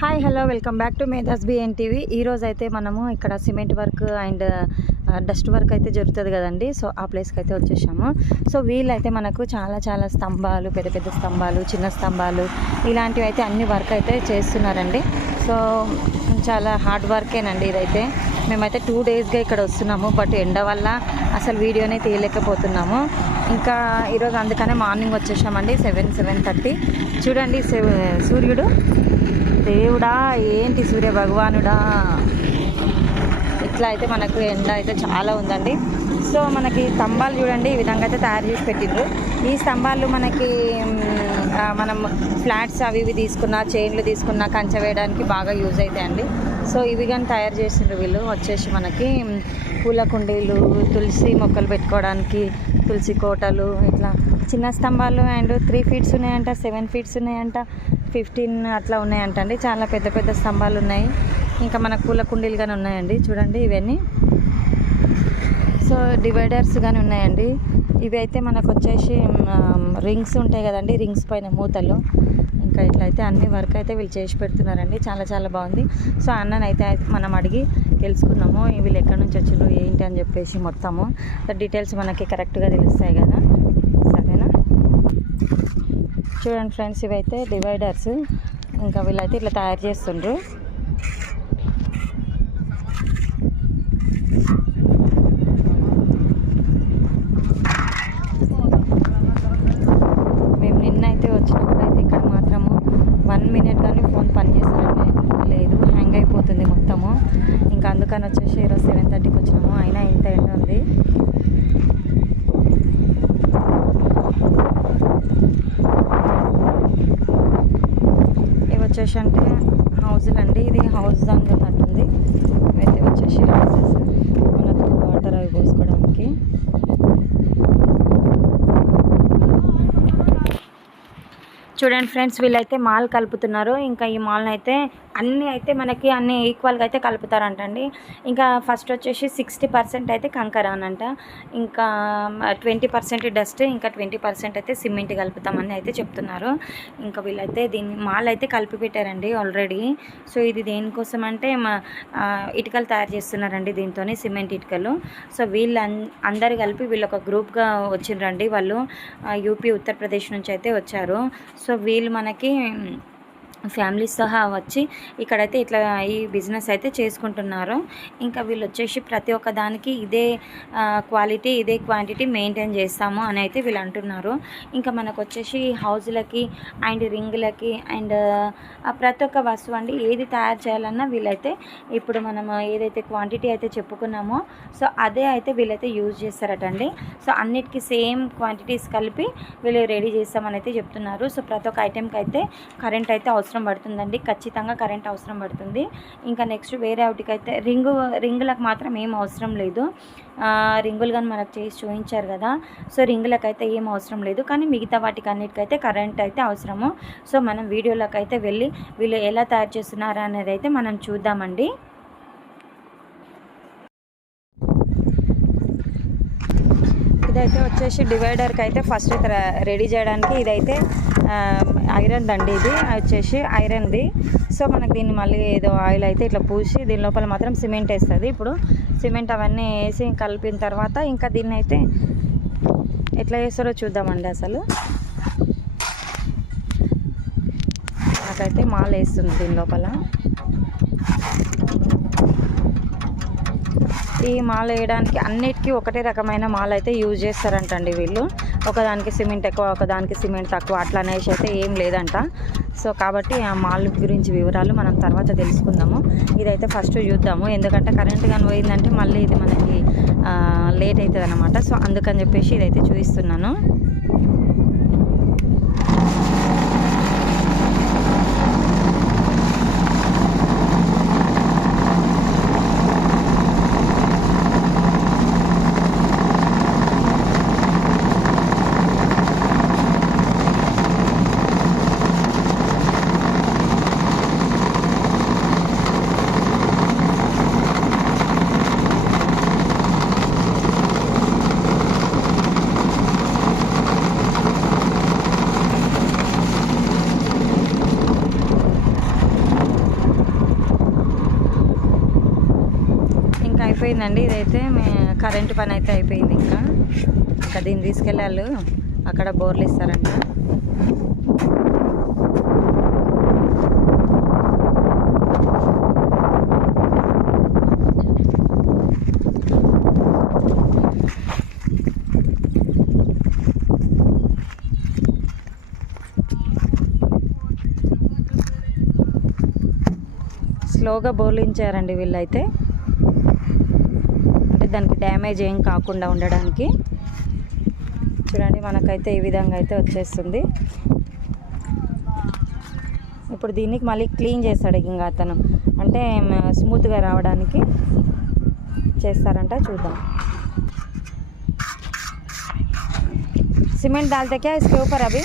Hi hello welcome back to Medhas B N TV ఈరోజు అయితే మనము ఇక్కడ cement work and dust work అయితే జరుగుతుంది కదండి. సో ఆ ప్లేస్కి అయితే వచ్చేసాము. సో వీళ్ళైతే మనకు చాలా చాలా స్తంభాలు పెద్ద పెద్ద స్తంభాలు చిన్న స్తంభాలు ఇలాంటివి అయితే అన్ని వర్క్ అయితే చేస్తున్నారండి. సో చాలా హార్డ్ వర్కేనండి ఇదైతే. మేమైతే టూ డేస్గా ఇక్కడ వస్తున్నాము బట్ ఎండ వల్ల అసలు వీడియోనే తీయలేకపోతున్నాము. ఇంకా ఈరోజు అందుకనే మార్నింగ్ వచ్చేసామండి సెవెన్ సెవెన్ థర్టీ చూడండి సూర్యుడు. దేవుడా ఏంటి సూర్య భగవానుడా? ఇట్లా అయితే మనకు ఎండ అయితే చాలా ఉందండి. సో మనకి స్తంభాలు చూడండి ఈ విధంగా అయితే తయారు చేసి పెట్టిండ్రు. ఈ స్తంభాలు మనకి మనం ఫ్లాట్స్ అవి ఇవి తీసుకున్న చైన్లు తీసుకున్న కంచె వేయడానికి బాగా యూజ్ అవుతాయండి సో ఇవి కానీ తయారు చేసిండ్రు వీళ్ళు వచ్చేసి మనకి పూల కుండీలు తులసి మొక్కలు పెట్టుకోవడానికి తులసి కోటలు ఇట్లా చిన్న స్తంభాలు అండ్ త్రీ ఫీట్స్ ఉన్నాయంట సెవెన్ ఫీట్స్ ఉన్నాయంట. ఫిఫ్టీన్ అట్లా ఉన్నాయంట అండి చాలా పెద్ద పెద్ద స్తంభాలు ఉన్నాయి. ఇంకా మన పూల కుండీలు కానీ ఉన్నాయండి. చూడండి ఇవన్నీ. సో డివైడర్స్ కానీ ఉన్నాయండి. ఇవి అయితే మనకు వచ్చేసి రింగ్స్ ఉంటాయి కదండి. రింగ్స్ పైన మూతలు. ఇంకా ఇట్లయితే అన్ని వర్క్ అయితే వీళ్ళు చేసి పెడుతున్నారండి. చాలా చాలా బాగుంది. సో అన్ననైతే మనం అడిగి తెలుసుకున్నాము. వీళ్ళు ఎక్కడి నుంచి వచ్చారు ఏంటి అని చెప్పేసి మొత్తము. డీటెయిల్స్ మనకి కరెక్ట్గా తెలుస్తాయి కదా. చూడండి ఫ్రెండ్స్ ఇవైతే డివైడర్స్. ఇంకా వీళ్ళైతే ఇట్లా తయారు చేస్తుండ్రు మేము నిన్న అయితే వచ్చినప్పుడు అయితే ఇక్కడ మాత్రము వన్ మినిట్ కానీ ఫోన్ పనిచేస్తారండి లేదు హ్యాంగ్ అయిపోతుంది మొత్తము ఇంకా అందుకని వచ్చేసి ఈరోజు సెవెన్ థర్టీకి వచ్చినాము అయినా ఇంత ఎండ ఉంది అంటే హౌజులు అండి. ఇది హౌస్ దాని ఉన్నట్టుంది. అయితే వచ్చేసి హౌసెస్ మనకు వాటర్ అవి పోసుకోవడానికి. చూడండి ఫ్రెండ్స్ వీళ్ళైతే మాల్ కలుపుతున్నారు. ఇంకా ఈ మాల్ని అయితే అన్నీ అయితే మనకి అన్ని ఈక్వల్గా అయితే కలుపుతారంటండి. ఇంకా ఫస్ట్ వచ్చేసి సిక్స్టీ పర్సెంట్ అయితే కంకర అనంట ఇంకా ట్వంటీ పర్సెంట్ డస్ట్ ఇంకా ట్వంటీ పర్సెంట్ అయితే సిమెంట్ కలుపుతామని అయితే చెప్తున్నారు. ఇంకా వీళ్ళైతే దీన్ని మాల్ అయితే కలిపి పెట్టారండి ఆల్రెడీ సో ఇది దేనికోసం అంటే మా ఇటుకలు తయారు చేస్తున్నారండి దీంతో సిమెంట్ ఇటుకలు. సో వీళ్ళు అందరు కలిపి వీళ్ళు ఒక గ్రూప్గా వచ్చిండ్రండి వాళ్ళు. యూపీ ఉత్తరప్రదేశ్ నుంచి అయితే వచ్చారు. సో వీళ్ళు మనకి ఫ్యామిలీస్ సహా వచ్చి ఇక్కడైతే ఇట్లా ఈ బిజినెస్ అయితే చేసుకుంటున్నారు. ఇంకా వీళ్ళు వచ్చేసి ప్రతి ఒక్క దానికి ఇదే క్వాలిటీ ఇదే క్వాంటిటీ మెయింటైన్ చేస్తాము అని అయితే వీళ్ళు అంటున్నారు. ఇంకా మనకు వచ్చేసి హౌజులకి అండ్ రింగులకి అండ్ ప్రతి ఒక్క వస్తువు అండి ఏది తయారు చేయాలన్నా వీళ్ళైతే ఇప్పుడు మనం ఏదైతే క్వాంటిటీ అయితే చెప్పుకున్నామో సో అదే అయితే వీళ్ళైతే యూజ్ చేస్తారటండి. సో అన్నిటికీ సేమ్ క్వాంటిటీస్ కలిపి వీళ్ళు రెడీ చేస్తామని అయితే చెప్తున్నారు. సో ప్రతి ఒక్క ఐటెంకి అయితే కరెంట్ అయితే అవసరం అవసరం పడుతుందండి. ఖచ్చితంగా కరెంట్ అవసరం పడుతుంది. ఇంకా నెక్స్ట్ వేరే వాటికైతే రింగు రింగులకు మాత్రం ఏం అవసరం లేదు. రింగులు కానీ మనకు చేసి చూపించారు కదా. సో రింగులకైతే ఏం అవసరం లేదు. కానీ మిగతా వాటికి అన్నిటికైతే కరెంట్ అయితే అవసరము. సో మనం వీడియోలకు అయితే వెళ్ళి వీళ్ళు ఎలా తయారు చేస్తున్నారు అనేది అయితే మనం చూద్దామండి. ఇదైతే వచ్చేసి డివైడర్కి అయితే ఫస్ట్ రెడీ చేయడానికి ఇదైతే ఐరన్ దండి ఇది. వచ్చేసి ఐరన్ది. సో మనకు దీన్ని మళ్ళీ ఏదో ఆయిల్ అయితే ఇట్లా పూసి దీని లోపల మాత్రం సిమెంట్ వేస్తుంది. ఇప్పుడు సిమెంట్ అవన్నీ వేసి కలిపిన తర్వాత ఇంకా దీన్ని అయితే ఎట్లా చేస్తారో చూద్దామండి అసలు. నాకైతే మాల్ వేస్తుంది దీని లోపల. ఈ మాల వేయడానికి అన్నిటికీ ఒకటే రకమైన మాల అయితే యూజ్ చేస్తారంటండి వీళ్ళు. ఒకదానికి సిమెంట్ ఎక్కువ ఒకదానికి సిమెంట్ తక్కువ అట్లా అనేసి అయితే ఏం లేదంట. సో కాబట్టి ఆ మాల్ గురించి వివరాలు మనం తర్వాత తెలుసుకుందాము. ఇదైతే ఫస్ట్ చూద్దాము. ఎందుకంటే కరెంట్ కానీ పోయిందంటే మళ్ళీ ఇది మనకి లేట్ అవుతుంది అనమాట సో అందుకని చెప్పేసి ఇదైతే చూపిస్తున్నాను. అయిపోయిందండి ఇదైతే మే- కరెంటు పని అయితే అయిపోయింది ఇంకా. ఇంకా దీన్ని తీసుకెళ్ళాలి. అక్కడ బోర్లు ఇస్తారంట. స్లోగా బోర్లించారండి వీళ్ళైతే. దానికి డ్యామేజ్ ఏం కాకుండా ఉండడానికి చూడండి మనకైతే ఈ విధంగా అయితే వచ్చేస్తుంది ఇప్పుడు దీనికి మళ్ళీ క్లీన్ చేస్తాడు ఇంకా అతను అంటే మ- స్మూత్గా రావడానికి చేస్తారంట చూద్దాం సిమెంట్ डालते क्या इसके ऊपर अभी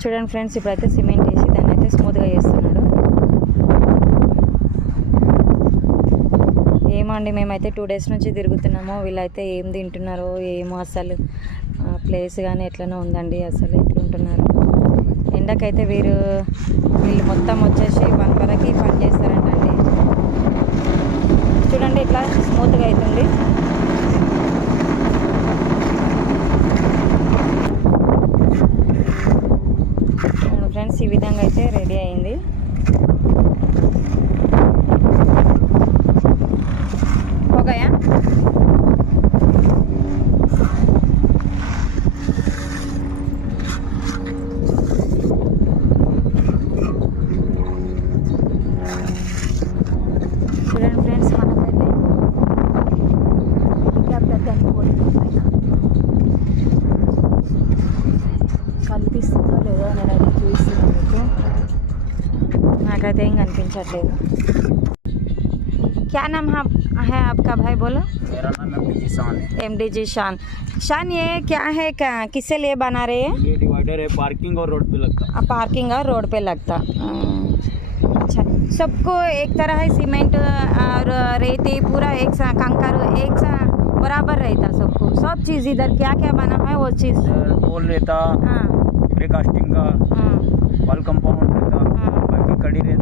చూడండి ఫ్రెండ్స్ ఇప్పుడైతే సిమెంట్ వేసి అండి. మేమైతే టూ డేస్ నుంచి తిరుగుతున్నాము. వీళ్ళైతే ఏం తింటున్నారో ఏమో అసలు ప్లేస్ కానీ ఎట్లనో ఉందండి. అసలు ఎట్లుంటున్నారు? ఎండకైతే వీరు వీళ్ళు మొత్తం వచ్చేసి వన్ వరకు పని చేస్తారంటండి చూడండి ఇట్లా స్మూత్గా అవుతుంది ఫ్రెండ్స్ ఈ విధంగా అయితే రెడీ అయింది. నాకైతే ఏం కనిపించట్లేదు क्या नाम है है आपका भाई बोलो मेरा नाम एम डी किसान है एम डी जी शान शान ये क्या है क्या किससे लिए बना रहे हैं ये डिवाइडर है पार्किंग और रोड पे लगता आ, पार्किंग और रोड पे लगता हम्म, अच्छा सबको एक तरह है सीमेंट और रेती पूरा एक सा कंकर एक सा बराबर रहता सबको सब चीज़ इधर क्या क्या बना है वो चीज़ है पोल रहता हाँ ब्रेकास्टिंग का हाँ वॉल कंपाउंड रहता हाँ। बाकी कड़ी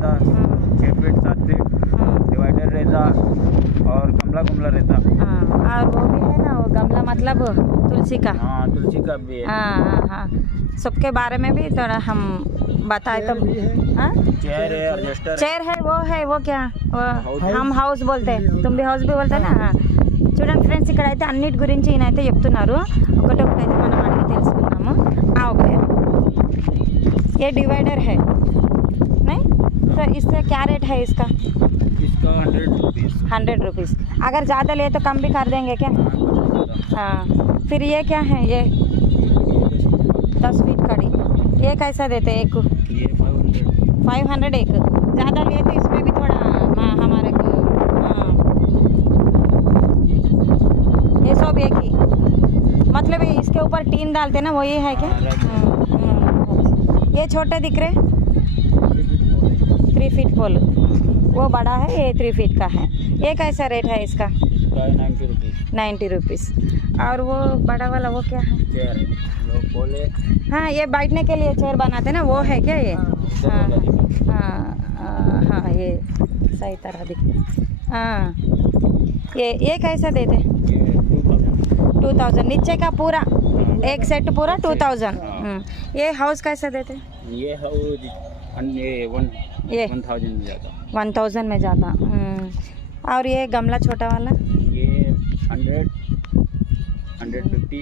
रहता हाँ, छः फीट सात फीट हाँ, डिवाइडर रहता और गमला गमला रहता हाँ, और वो भी है ना वो गमला मतलब तुलसी का हाँ तुलसी का भी है हाँ हाँ हाँ सबके बारे में भी थोड़ा हम बताए तो हाँ चेयर है एडजस्टर चेयर है वो है वो क्या वो House. हम హౌస్ బోల్తే తుమ్ भी హౌస్ भी बोलते ना हाँ. చూడండి ఫ్రెండ్స్ ఇక్కడైతే అన్నిటి గురించి ఈయనైతే చెప్తున్నారు ఒకటొకటి అయితే మనం అడిగి తెలుసుకుందాము ఆ ఓకే ये डिवाइडर है नहीं तो इससे क्या रेट है इसका? इसका हंड्रेड रुपीज़ हंड्रेड रुपीज़ अगर ज़्यादा ले तो कम भी कर देंगे क्या? हाँ फिर ये क्या है ये? दस फीट कड़ी। ये कैसा देते हैं एक? फाइव हंड्रेड एक। ज़्यादा लिए तो इसमें भी थोड़ा हाँ, हमारे को हाँ। ये सब एक ही। मतलब इसके ऊपर टीन डालते ना वही है क्या? हाँ। ये छोटे दिख रहे? थ्री फीट पोल वो बड़ा है ये थ्री फीट का है। ये कैसा रेट है इसका? नाइन्टी रुपीज़ और वो बड़ा वाला वो क्या है? चेयर है? है हाँ ये बैठने के लिए चेयर बनाते ना वो है क्या ये? हाँ हाँ हाँ, हाँ ये सही तरह दिख हाँ। ये ये कैसा देते टू थाउज़ेंड नीचे का पूरा? हाँ। एक सेट पूरा टू थाउज़ेंड हाँ। ये हाउस कैसा देते ये है वन ये। वन थाउज़ेंड में जाता वन थाउज़ेंड में जाता हम्म। और ये गमला छोटा वाला? ये hundred hundred fifty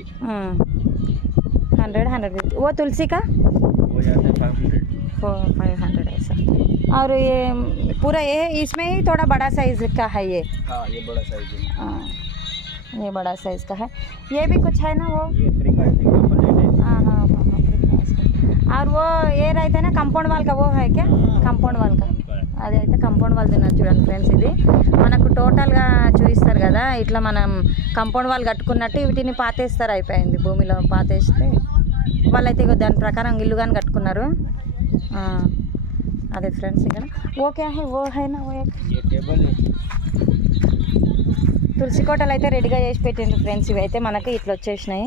hundred hundred fifty वो तुलसी का? हो जाता है फाइव हंड्रेड फाइव हंड्रेड ऐसा। और ये पूरा ये इसमें ही थोड़ा बड़ा साइज़ का है ये। हाँ ये बड़ा साइज़ है। हाँ, ये बड़ा साइज़ का है। ये भी कुछ है ना वो? ये और वो ये रहता है ना कंपाउंड वाल का वो है क्या కంపౌండ్ వాల్ का उनका है। అది అయితే కంపౌండ్ వాల్ తిన్నారు చూడండి ఫ్రెండ్స్ ఇది మనకు టోటల్గా చూపిస్తారు కదా ఇట్లా మనం కంపౌండ్ వాల్ కట్టుకున్నట్టు వీటిని పాతేస్తారు అయిపోయింది భూమిలో పాతేస్తే వాళ్ళైతే ఇగో దాని ప్రకారం ఇల్లు కానీ కట్టుకున్నారు ఆ, అదే ఫ్రెండ్స్ ఇక్కడ ఓకే హై ఓ హై నా ఓ ఏక్. ये टेबल है తులసి కోటలు అయితే రెడీగా చేసి పెట్టిండ్రు ఫ్రెండ్స్ ఇవి అయితే మనకి ఇట్లా వచ్చేసినాయి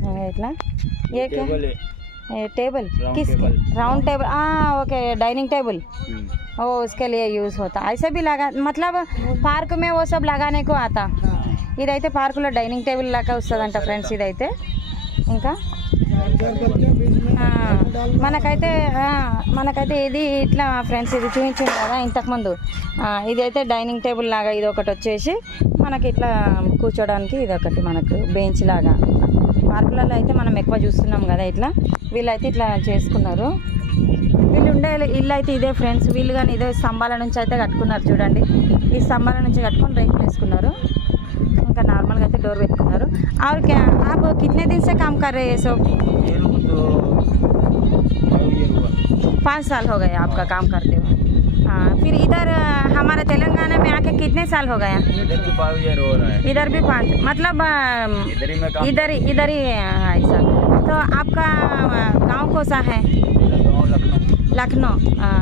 ఆ, ఇట్లా ఏ క్యా टेबल है ये टेबल Round किस table. राउंड टेबल हाँ ओके डाइनिंग टेबल हम्म। ओ उसके लिए यूज़ होता ऐसे भी लगा मतलब పార్క్ में वो सब लगाने को आता ఇదైతే పార్కులో డైనింగ్ టేబుల్ లాగా వస్తుందంట ఫ్రెండ్స్ ఇదైతే ఇంకా ఆ, మనకైతే ఆ, మనకైతే ఇది ఇట్లా ఫ్రెండ్స్ ఇది చూపించింది కదా ఇంతకుముందు ఆ, ఇదైతే డైనింగ్ టేబుల్ లాగా ఇది ఒకటి వచ్చేసి మనకి ఇట్లా కూర్చోడానికి ఇది ఒకటి మనకు బెంచ్ లాగా పార్కులలో అయితే మనం ఎక్కువ చూస్తున్నాం కదా ఇట్లా వీళ్ళైతే ఇట్లా చేసుకున్నారు వీళ్ళు ఉండే ఇల్లు అయితే ఇదే ఫ్రెండ్స్ వీళ్ళు కానీ ఇదే స్తంభాల నుంచి అయితే కట్టుకున్నారు చూడండి ఈ స్తంభాల నుంచి కట్టుకొని రేకులు వేసుకున్నారు ఇంకా నార్మల్గా అయితే డోర్ పెట్టుకున్నారు और क्या आप कितने दिन से काम कर रहे हैं सब ये रुको तो फाइव ईयर हुआ पाँच साल हो गए आपका काम करते हुए हाँ फिर इधर अ, हमारे तेलंगाना में आके कितने साल हो गया इधर भी फाइव ईयर हो रहा है इधर भी पाँच मतलब अ, इधर ही मैं काम इधर ही इधर ही है ऐसा तो आपका गाँव कौन सा है? लखनऊ।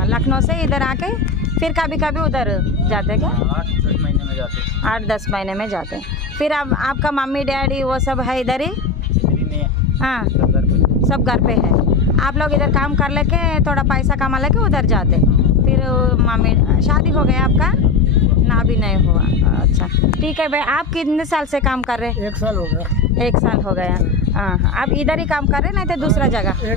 लखनऊ से इधर आके फिर कभी कभी उधर जाते क्या? हाँ, आठ दस महीने में जाते आठ दस महीने में जाते फिर अब आपका मम्मी डैडी वो सब है इधर ही? ही हाँ। सब घर पे। सब घर पे है। आप लोग इधर काम कर लेके थोड़ा पैसा कमा लेके उधर जाते फिर मम्मी शादी हो गया आपका? ना भी नहीं हुआ। अच्छा। ठीक है भाई आप कितने साल से काम कर रहे हैं? एक साल हो गया। एक साल हो गया। हाँ हाँ। आप इधर ही काम कर रहे हैं नहीं तो दूसरा जगह? का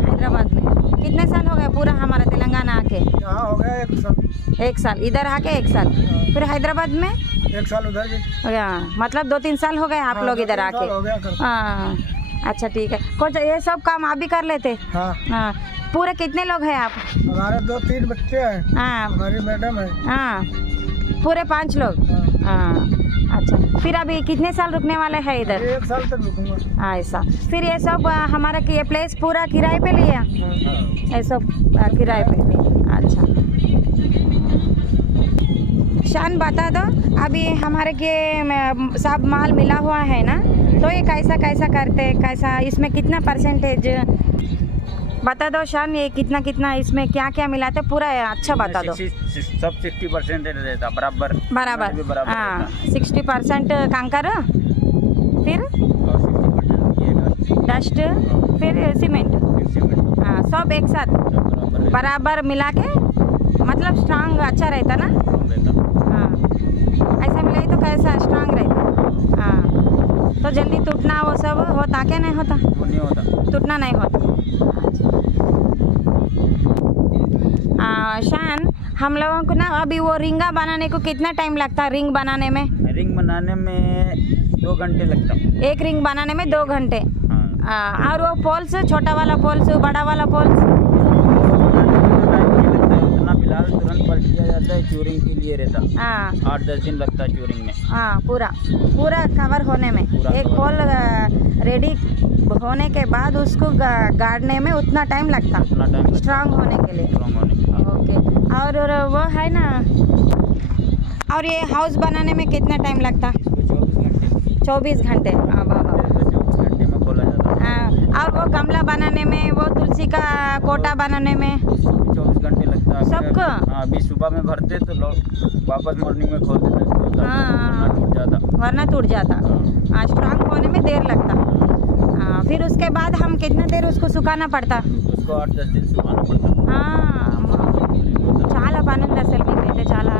हैदराबाद में। कितने साल हो गए पूरा हमारा तेलंगाना आके? हो गया एक साल। एक साल। इधर आके एक साल। फिर हैदराबाद में? एक साल उधर भी। हाँ, मतलब दो तीन साल हो गए आप हाँ, लोग इधर आके। हो गया हाँ। अच्छा ठीक है। कुछ ये सब काम आप भी कर लेते? हाँ। हाँ। पूरे कितने लोग हैं आप? हमारे दो तीन बच्चे हैं। हाँ। हमारी मैडम है। हाँ। पूरे पाँच लोग? हाँ। हाँ अच्छा। फिर अभी कितने साल रुकने वाले हैं इधर? एक साल तक रुकूँगा। हाँ ऐसा। फिर ये सब हमारा कि ये प्लेस पूरा किराए पे लिया हाँ। ये सब किराए पे। अच्छा। शान बता दो। अभी हमारे के सब माल मिला हुआ है ना? तो ये कैसा कैसा करते कैसा इसमें कितना परसेंटेज बता दो शान ये कितना कितना इसमें क्या क्या मिलाते पूरा अच्छा बता दो। सब सिक्सटी परसेंट रहता बराबर। बराबर। हाँ सिक्सटी परसेंट कंकर फिर? और 60% ये डस्ट, डस्ट फिर सीमेंट। हाँ सब एक साथ। बराबर मिला के मतलब स्ट्रांग अच्छा रहता ना? हाँ। ऐसा मिलाई तो कैसा स्ट्रांग रहता। हाँ। तो जल्दी टूटना वो सब होता क्या नहीं होता? वो नहीं होता। टूटना नहीं होता आ, शान हम लोगों को ना अभी वो रिंगा बनाने को कितना टाइम लगता है रिंग बनाने में? रिंग बनाने में दो घंटे लगता है। एक रिंग बनाने में दो घंटे? हाँ। और वो पोल्स छोटा वाला पोल्स बड़ा वाला पोल्स उतना फ़िलहाल तुरंत पलट दिया जाता है चूरिंग के लिए रहता। हाँ। आठ दस दिन लगता है चूरिंग में। हाँ पूरा। पूरा कवर होने में। एक। पोल रेडी होने के बाद उसको गाड़ने में उतना टाइम लगता। उतना टाइम स्ट्रांग होने के लिए। ओके। और और वो है ना और ये हाउस बनाने में कितना टाइम लगता? चौबीस घंटे। हाँ वाह वाह। चौबीस घंटे में खोला जाता हाँ, और वो गमला बनाने में वो तुलसी का कोटा बनाने में। चौबीस घंटे लगता है। सबको? हाँ अभी सुबह में भरते तो लोग वापस मॉर्निंग में खोल देते तो हाँ। वरना टूट जाता। वरना टूट जाता। हाँ। हाँ स्ट्रांग होने में देर लगता। हाँ, फिर उसके बाद हम कितना देर उसको सुखाना पड़ता? उसको आठ दस दिन सुखाना पड़ता। हाँ, చాలా పని ఉంది అసలు మీకైతే చాలా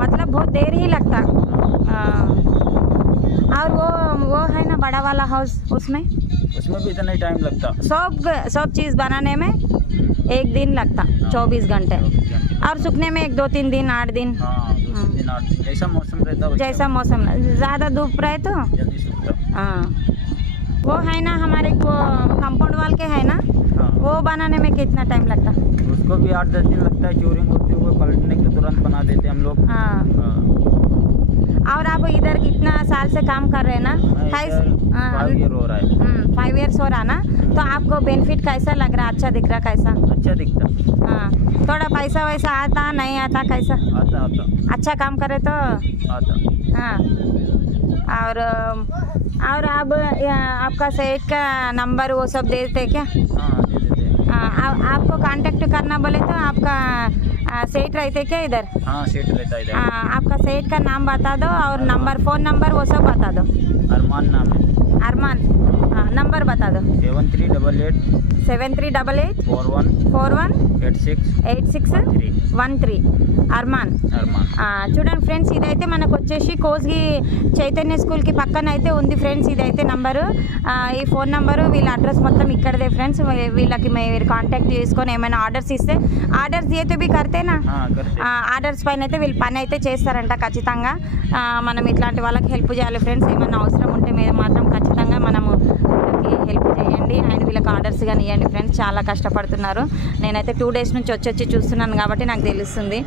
मतलब बहुत देर ही लगता हाँ। और वो वो है ना बड़ा वाला हाउस उसमें उसमें भी इतना ही टाइम लगता सब सब चीज़ बनाने में एक दिन लगता चौबीस घंटे चौबीस घंटे और सूखने में एक दो तीन दिन आठ दिन हाँ दो तीन दिन आठ दिन जैसा मौसम रहता वैसा जैसा मौसम ज़्यादा धूप रहे तो जल्दी सूखता हाँ वो है ना हमारे को कंपाउंड वाल के है ना हाँ वो बनाने में कितना टाइम लगता उसको भी आठ दस दिन लगता है चोरिंग होते हुए पलटने के तुरंत बना देते हम लोग। हाँ। हाँ। और आप इधर कितना साल से काम कर रहे हैं ना? कैस- इधर हाँ, हो रहा है। हम्म, फाइव इयर्स हो रहा ना? तो आपको बेनिफिट कैसा लग रहा? अच्छा दिख रहा कैसा? अच्छा दिखता। हाँ। थोड़ा पैसा वैसा आता नहीं आता कैसा? आता आता। अच्छा काम करे तो? आता। हाँ। और और अब आपका सेठ का नंबर वो सब देते क्या हाँ हैं हाँ, आपको कांटेक्ट करना बोले तो आपका आ, सेठ रहते क्या इधर हाँ सेट रहता है आ, इधर आपका सेठ का नाम बता दो और नंबर फ़ोन नंबर वो सब बता दो अरमान नाम है अरमान हाँ नंबर बता दो seven three double eight seven three double eight four one four one eight six eight six three one three Arman Arman ఆ, చూడండి ఫ్రెండ్స్ ఇదైతే మనకు వచ్చేసి కోస్గి చైతన్య స్కూల్కి పక్కన అయితే ఉంది ఫ్రెండ్స్ ఇదైతే నంబరు ఆ, ఈ ఫోన్ నంబరు వీళ్ళ అడ్రస్ మొత్తం ఇక్కడదే ఫ్రెండ్స్ వీ- వీళ్ళకి మీరు కాంటాక్ట్ చేసుకొని ఏమైనా ఆర్డర్స్ ఇస్తే ఆర్డర్స్ అయితే బి కడితేనా हाँ करते ఆ, ఆర్డర్స్ పైన అయితే వీళ్ళు పని అయితే చేస్తారంట ఖచ్చితంగా ఆ, మనం ఇట్లాంటి వాళ్ళకి హెల్ప్ చేయాలి ఫ్రెండ్స్ ఏమైనా అవసరం ఉంటే మీరు మాత్రం ఖచ్చితంగా మనము వీళ్ళకి హెల్ప్ చేయండి. అండ్ వీళ్ళకి ఆర్డర్స్ కానీ ఇవ్వండి ఫ్రెండ్స్. చాలా కష్టపడుతున్నారు. నేనైతే టూ డేస్ నుంచి వచ్చి వచ్చి చూస్తున్నాను కాబట్టి నాకు తెలుస్తుంది.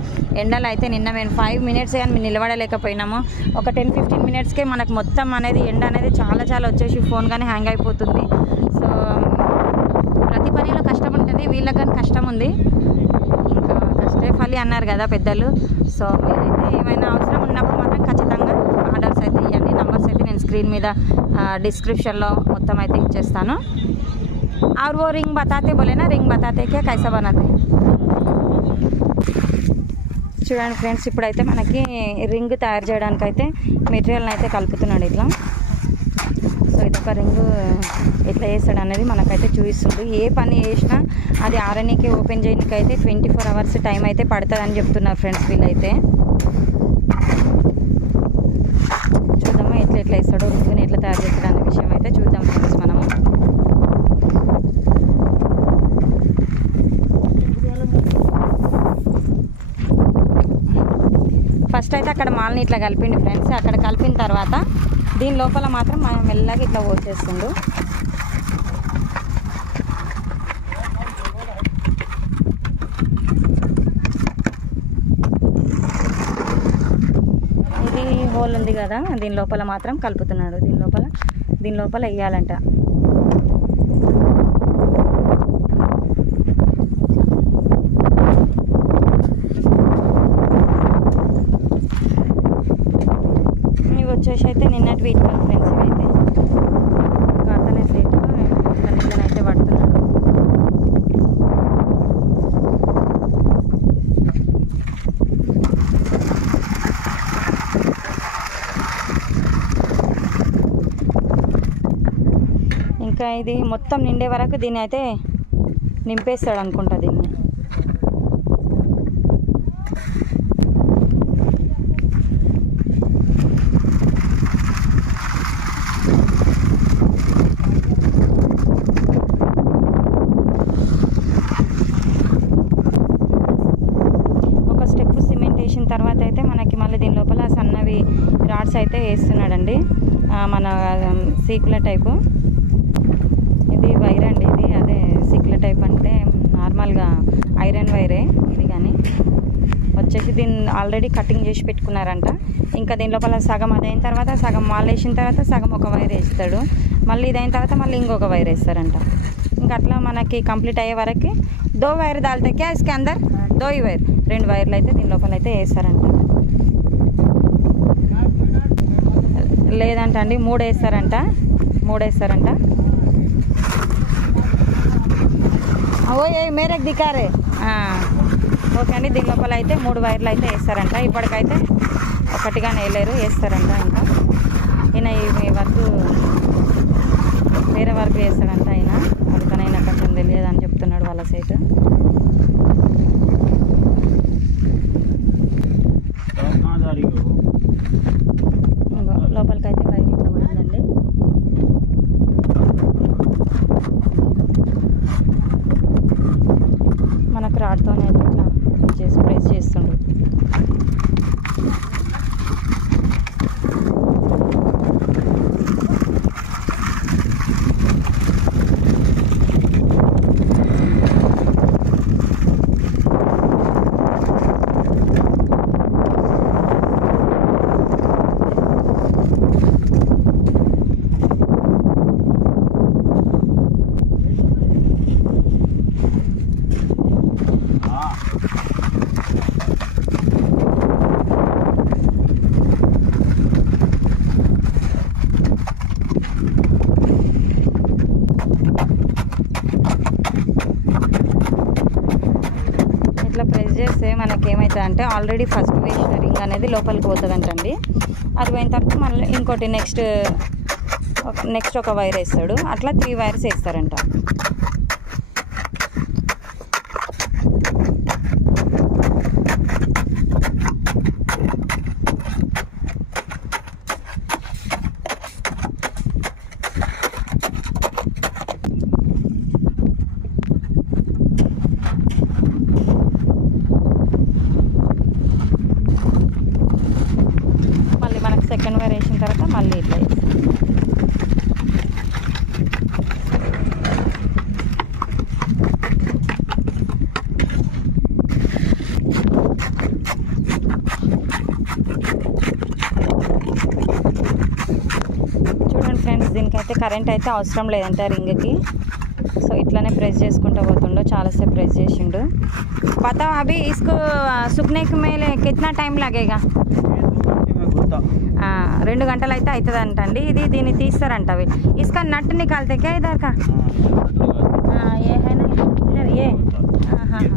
ఎండలు అయితే నిన్న మేము ఫైవ్ మినిట్స్ కానీ నిలబడలేకపోయినాము. ఒక టెన్ ఫిఫ్టీన్ మినిట్స్కే మనకు మొత్తం అనేది ఎండ అనేది చాలా చాలా వచ్చేసి ఫోన్ కానీ హ్యాంగ్ అయిపోతుంది. సో ప్రతి పనిలో కష్టం ఉంటుంది. వీళ్ళకని కష్టం ఉంది. ఇంకా కష్టే ఫలి అన్నారు కదా పెద్దలు. సో మీరైతే ఏమైనా అవసరం ఉన్నప్పుడు మాత్రం ఖచ్చితంగా ఆర్డర్స్ అయితే ఇవ్వండి నంబర్స్ అయితే నేను స్క్రీన్ మీద డిస్క్రిప్షన్లో మొత్తం అయితే ఇచ్చేస్తాను और वो रिंग बताते बोले ना रिंग बताते क्या कैसा बनाते చూడండి ఫ్రెండ్స్ ఇప్పుడైతే మనకి రింగ్ తయారు చేయడానికి అయితే మెటీరియల్ని అయితే కలుపుతున్నాడు ఇట్లా సో ఇదొక రింగ్ ఎట్లా చేస్తాడు అనేది మనకైతే చూపిస్తుంది ఏ పని చేసినా అది ఆరనీకి ఓపెన్ చేయడానికి అయితే ట్వంటీ ఫోర్ అవర్స్ టైం అయితే పడుతుందని చెప్తున్నారు ఫ్రెండ్స్ వీళ్ళైతే ఇట్లా కలిపిండి ఫ్రెండ్స్ అక్కడ కలిపిన తర్వాత దీని లోపల మాత్రం మనం మెల్లగా ఇట్లా పోసేస్తుండు. ఇది హోల్ ఉంది కదా దీని లోపల మాత్రం కలుపుతున్నాడు. దీని లోపల దీని లోపల వేయాలంట ఇవి వచ్చేసి అయితే నిన్నటి వీటి ఫ్రెండ్స్ అయితే. ఇంకా అతనే సేటు అయితే పడుతున్నాడు. ఇంకా ఇది మొత్తం నిండే వరకు దీన్ని అయితే నింపేస్తాడు అనుకుంటా దీన్ని ఒక స్టెప్ సిమెంట్ వేసిన తర్వాత అయితే మనకి మళ్ళీ దీని లోపల సన్నవి రాడ్స్ అయితే వేస్తున్నాడండి ఆ, మన సీకుల టైపు. ఇది వైర్ అండి ఇది అదే సీకుల టైప్ అంటే నార్మల్గా ఐరన్ వైరే ఇది కానీ. వచ్చేసి దీన్ని ఆల్రెడీ కటింగ్ చేసి పెట్టుకున్నారంట. ఇంకా దీని లోపల సగం అది అయిన తర్వాత సగం మాల్ వేసిన తర్వాత సగం ఒక వైర్ వేస్తాడు. మళ్ళీ ఇది అయిన తర్వాత మళ్ళీ ఇంకొక వైర్ వేస్తారంట. ఇంకా అట్లా మనకి కంప్లీట్ అయ్యే వరకు దో వైర్ దాల్తే క్యా అందర్? దో ఈ వైర్. రెండు వైర్లు అయితే దీని లోపల అయితే వేస్తారంట. లేదంట అండి మూడు వేస్తారంట. మూడు వేస్తారంట ఓ ఏ మేరకు దికారే ఓకే అండి దీని లోపల అయితే మూడు వైర్లు అయితే వేస్తారంట. ఇప్పటికైతే ఒకటిగా వేయలేరు వేస్తారంట ఇంకా. ఈయన ఈ వర్క్ వేరే వర్క్ చేస్తాడంట ఆయన అందుకనైనా కొంచెం తెలియదు అని చెప్తున్నాడు వాళ్ళ సైట్. ఆల్రెడీ ఫస్ట్ వేసిన రింగ్ అనేది లోపలికి పోతుందంటండి. అది పోయిన తర్వాత మళ్ళీ ఇంకోటి నెక్స్ట్ నెక్స్ట్ ఒక వైర్ వేస్తాడు. అట్లా త్రీ వైర్స్ వేస్తారంట మళ్ళీ మనకు సెకండ్ వైర్ వేసిన తర్వాత మళ్ళీ ఇట్లా చూడండి ఫ్రెండ్స్ దీనికైతే కరెంట్ అయితే అవసరం లేదంట రింగ్కి. సో ఇట్లానే ప్రెస్ చేసుకుంటూ పోతుండో. చాలాసేపు ప్రెస్ చేసిండు. పతా అభి ఇస్కో సుఖనే మేలే కిतना టైం లాగేగా? రెండు अतदी అయితే इसका नट निकालते क्या इधर का ये है ना इधर ये ఏ హైనా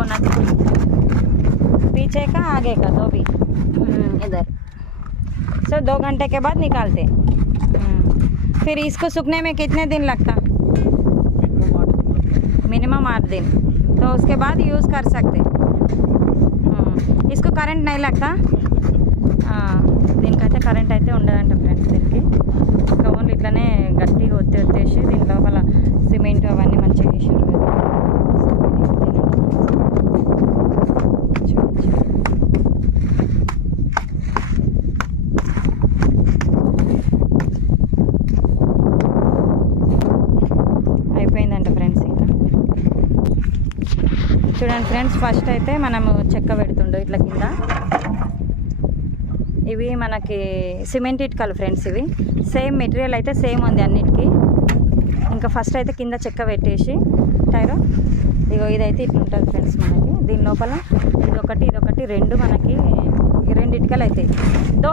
ఇధర్ पीछे का आगे का दो भी इधर सर दो घंटे के बाद निकालते फिर इसको सूखने में कितने दिन लगता मिनिमम आठ दिन तो उसके बाद यूज़ कर सकते इसको करंट नहीं लगता దీనికైతే కరెంట్ అయితే ఉండదంట ఫ్రెండ్స్ దీనికి. ఇంకా ఓన్లీ ఇట్లానే గట్టిగా ఒత్తి ఒత్తేసి దీని లోపల సిమెంట్ అవన్నీ మంచిగా వేసారు అయిపోయిందంట ఫ్రెండ్స్ ఇంకా. చూడండి ఫ్రెండ్స్ ఫస్ట్ అయితే మనము చెక్క పెడుతుండో ఇట్లా కింద. ఇవి మనకి సిమెంట్ ఇటుకలు ఫ్రెండ్స్ ఇవి. సేమ్ మెటీరియల్ అయితే సేమ్ ఉంది అన్నిటికీ. ఇంకా ఫస్ట్ అయితే కింద చెక్క పెట్టేసి టైరు. ఇగో ఇదైతే ఇట్లా ఉంటుంది ఫ్రెండ్స్ మనకి. దీని లోపల ఇదొకటి ఇదొకటి రెండు మనకి రెండు ఇటుకలు అవుతాయి దో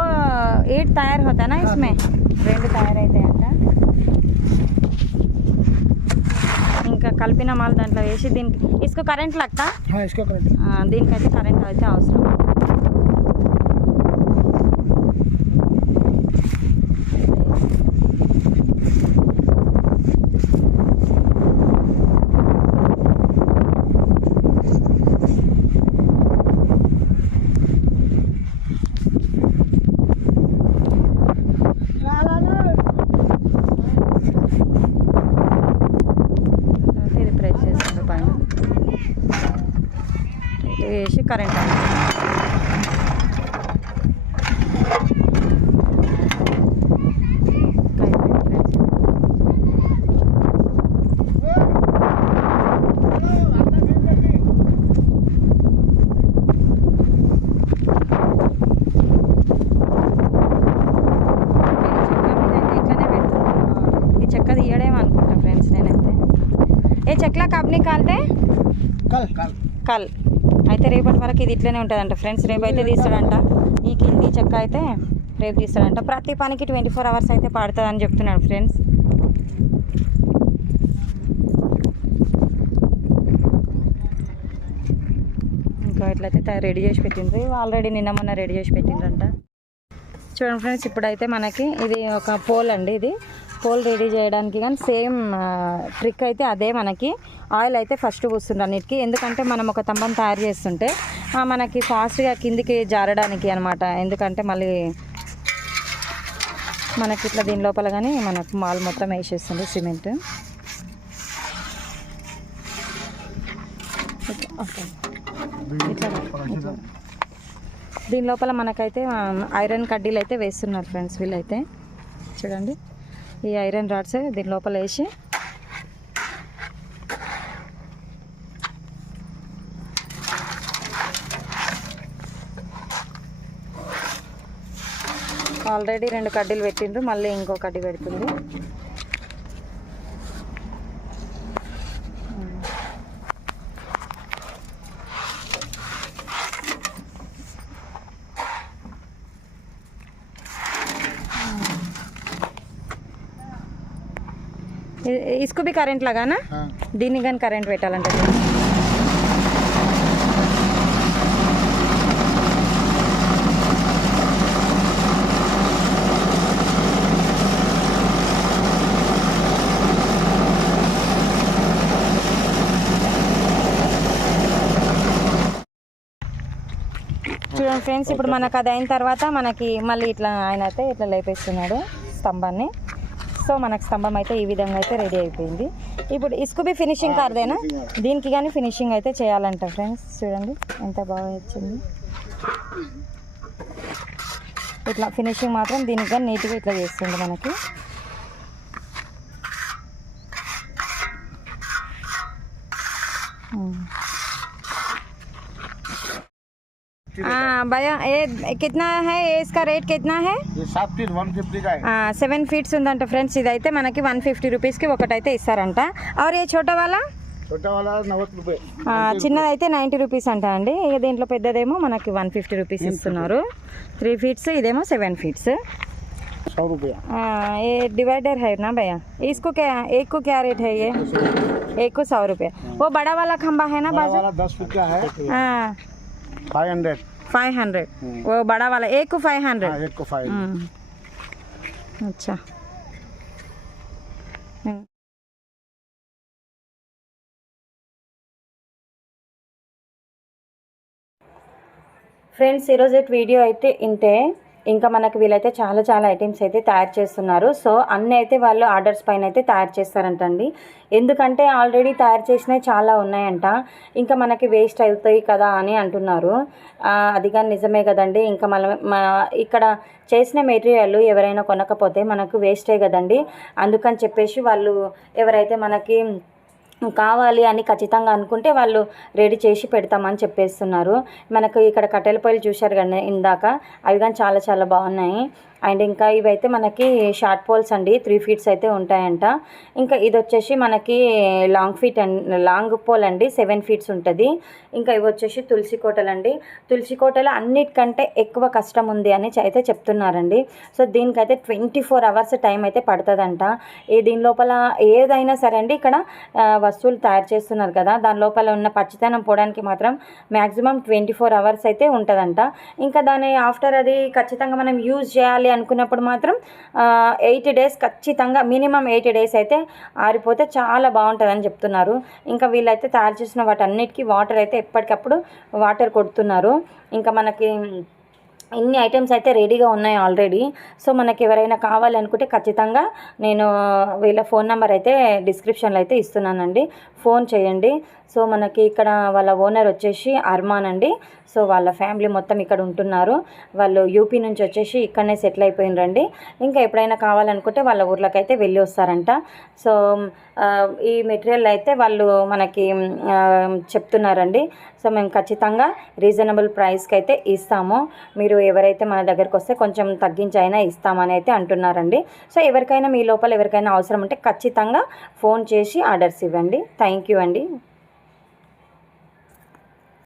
ఏట్ తయారు అవుతానా ఇస్మే? రెండు తయారవుతాయంట. ఇంకా కలిపిన మాల్ దాంట్లో వేసి దీనికి ఇసుక కరెంట్ లెక్క దీనికైతే కరెంట్ అయితే అవసరం. ఏ చెక్లా కంపెనీ కాలితే? కల్ కల్. అయితే రేపటి వరకు ఇది ఇట్లనే ఉంటుందంట ఫ్రెండ్స్ రేపు అయితే తీస్తాడంట. ఈ కింది చెక్క అయితే రేపు తీస్తాడంట. ప్రతి పనికి ట్వంటీ ఫోర్ అవర్స్ అయితే పాడుతుందని చెప్తున్నాడు ఫ్రెండ్స్. ఇంకా ఇట్లయితే రెడీ చేసి పెట్టింది ఆల్రెడీ నిన్న మొన్న రెడీ చేసి పెట్టిండ్రంట. చూడండి ఫ్రెండ్స్ ఇప్పుడైతే మనకి ఇది ఒక పోల్ అండి ఇది. పోల్ రెడీ చేయడానికి కానీ సేమ్ ట్రిక్ అయితే అదే మనకి. ఆయిల్ అయితే ఫస్ట్ పూస్తుంది అన్నిటికీ. ఎందుకంటే మనం ఒక తంబం తయారు చేస్తుంటే మనకి ఫాస్ట్గా కిందికి జారడానికి అనమాట ఎందుకంటే మళ్ళీ మనకి ఇట్లా దీని లోపల కానీ మనకు మాల్ మొత్తం వేసేస్తుంది సిమెంట్. దీని లోపల మనకైతే ఐరన్ కడ్డీలు అయితే వేస్తున్నారు ఫ్రెండ్స్ వీళ్ళైతే. చూడండి. ఈ ఐరన్ రాడ్స్ దీని లోపల వేసి ఆల్రెడీ రెండు కడ్డీలు పెట్టిండ్రు మళ్ళీ ఇంకో కడ్డీ పెడుతుంది. इसको भी करंट लगाना దీన్ని కానీ కరెంట్ పెట్టాలంటే చూడండి ఫ్రెండ్స్ ఇప్పుడు మనకు అది అయిన తర్వాత మనకి మళ్ళీ ఇట్లా ఆయన అయితే ఇట్లా లేపేస్తున్నాడు స్తంభాన్ని. సో మనకు స్తంభం అయితే ఈ విధంగా అయితే రెడీ అయిపోయింది. ఇప్పుడు ఇసుకుబి ఫినిషింగ్ కార్దేనా? దీనికి కానీ ఫినిషింగ్ అయితే చేయాలంట ఫ్రెండ్స్ చూడండి ఎంత బాగా వచ్చింది. ఇట్లా ఫినిషింగ్ మాత్రం దీనికి కానీ నీట్గా ఇట్లా చేస్తుంది మనకి. हाँ भैया ये कितना है ये इसका रेट कितना है ये सात फीट वन फिफ्टी का है సెవెన్ ఫీట్స్ ఉందంట ఫ్రెండ్స్ ఇదైతే మనకి వన్ ఫిఫ్టీ రూపీస్కి ఒకటైతే ఇస్తారంట ఆర్ ఏ చోట వాళ్ళ छोटा वाला नवत रुपए చిన్నదైతే నైంటీ రూపీస్ అంట అండి ఇక దీంట్లో పెద్దదేమో మనకి వన్ ఫిఫ్టీ రూపీస్ ఇస్తున్నారు త్రీ ఫీట్స్ ఇదేమో సెవెన్ ఫీట్స్ सौ रुपया ये डिवाइडर है ना भैया इसको क्या एक को क्या रेट है ये एक को सौ रुपये वो बड़ा वाला खंबा है ना बड़ा बाजू वाला दस फीट का है हाँ फाइव हंड्रेड फाइव हंड्रेड वो बड़ा वाला एक को फाइव हंड्रेड हाँ एक को फाइव हम्म। अच्छा हम्म। ఫ్రెండ్స్ ఈరోజు వీడియో అయితే ఇంతే ఇంకా మనకి వీళ్ళైతే చాలా చాలా ఐటమ్స్ అయితే తయారు చేస్తున్నారు. సో అన్నీ అయితే వాళ్ళు ఆర్డర్స్ పైన అయితే తయారు చేస్తారంటండి. ఎందుకంటే ఆల్రెడీ తయారు చేసినవి చాలా ఉన్నాయంట. ఇంకా మనకి వేస్ట్ అవుతాయి కదా అని అంటున్నారు. అది కానీ నిజమే కదండి. ఇంకా మన ఇక్కడ చేసిన మెటీరియల్ ఎవరైనా కొనకపోతే మనకు వేస్టే కదండి. అందుకని చెప్పేసి వాళ్ళు ఎవరైతే మనకి కావాలి అని ఖచ్చితంగా అనుకుంటే వాళ్ళు రెడీ చేసి పెడతామని చెప్పేస్తున్నారు. మనకు ఇక్కడ కట్టెల పొయ్యిలు చూశారు కానీ ఇందాక. అవి కానీ చాలా చాలా బాగున్నాయి. అండ్ ఇంకా ఇవైతే మనకి షార్ట్ పోల్స్ అండి త్రీ ఫీట్స్ అయితే ఉంటాయంట. ఇంకా ఇది వచ్చేసి మనకి long feet and long pole అండి సెవెన్ ఫీట్స్ ఉంటుంది. ఇంకా ఇవి వచ్చేసి తులసి కోటలు అండి తులసి కోటలు అన్నిటికంటే ఎక్కువ కష్టం ఉంది అని అయితే చెప్తున్నారండి. సో దీనికైతే ట్వంటీ ఫోర్ అవర్స్ టైం అయితే పడుతుందంట. ఏ దీని లోపల ఏదైనా సరే అండి ఇక్కడ వస్తువులు తయారు చేస్తున్నారు కదా దాని లోపల ఉన్న పచ్చితనం పోవడానికి మాత్రం మ్యాక్సిమం ట్వంటీ ఫోర్ అవర్స్ అయితే ఉంటుందంట. ఇంకా దాని ఆఫ్టర్ అది ఖచ్చితంగా మనం యూజ్ చేయాలి అనుకున్నప్పుడు మాత్రం ఎయిటీ డేస్ ఖచ్చితంగా మినిమం ఎయిటీ డేస్ అయితే ఆరిపోతే చాలా బాగుంటుందని చెప్తున్నారు. ఇంకా వీళ్ళైతే తయారు చేసిన వాటన్నిటికీ వాటర్ అయితే ఎప్పటికప్పుడు వాటర్ కొడుతున్నారు. ఇంకా మనకి ఇన్ని ఐటమ్స్ అయితే రెడీగా ఉన్నాయి ఆల్రెడీ. సో మనకి ఎవరైనా కావాలనుకుంటే ఖచ్చితంగా నేను వీళ్ళ ఫోన్ నెంబర్ అయితే డిస్క్రిప్షన్లో అయితే ఇస్తున్నానండి. ఫోన్ చేయండి. సో మనకి ఇక్కడ వాళ్ళ ఓనర్ వచ్చేసి అర్మాన్ అండి. సో వాళ్ళ ఫ్యామిలీ మొత్తం ఇక్కడ ఉంటున్నారు. వాళ్ళు యూపీ నుంచి వచ్చేసి ఇక్కడనే సెటిల్ అయిపోయినరండి. ఇంకా ఎప్పుడైనా కావాలనుకుంటే వాళ్ళ ఊర్లోకి అయితే వెళ్ళి వస్తారంట. సో ఈ మెటీరియల్ అయితే వాళ్ళు మనకి చెప్తున్నారండి. సో మేము ఖచ్చితంగా రీజనబుల్ ప్రైస్కి అయితే ఇస్తాము. మీరు ఎవరైతే మన దగ్గరకు వస్తే కొంచెం తగ్గించి అయినా ఇస్తామని అయితే అంటున్నారండి. సో ఎవరికైనా మీ లోపల ఎవరికైనా అవసరం ఉంటే ఖచ్చితంగా ఫోన్ చేసి ఆర్డర్స్ ఇవ్వండి. థ్యాంక్ యూ అండి.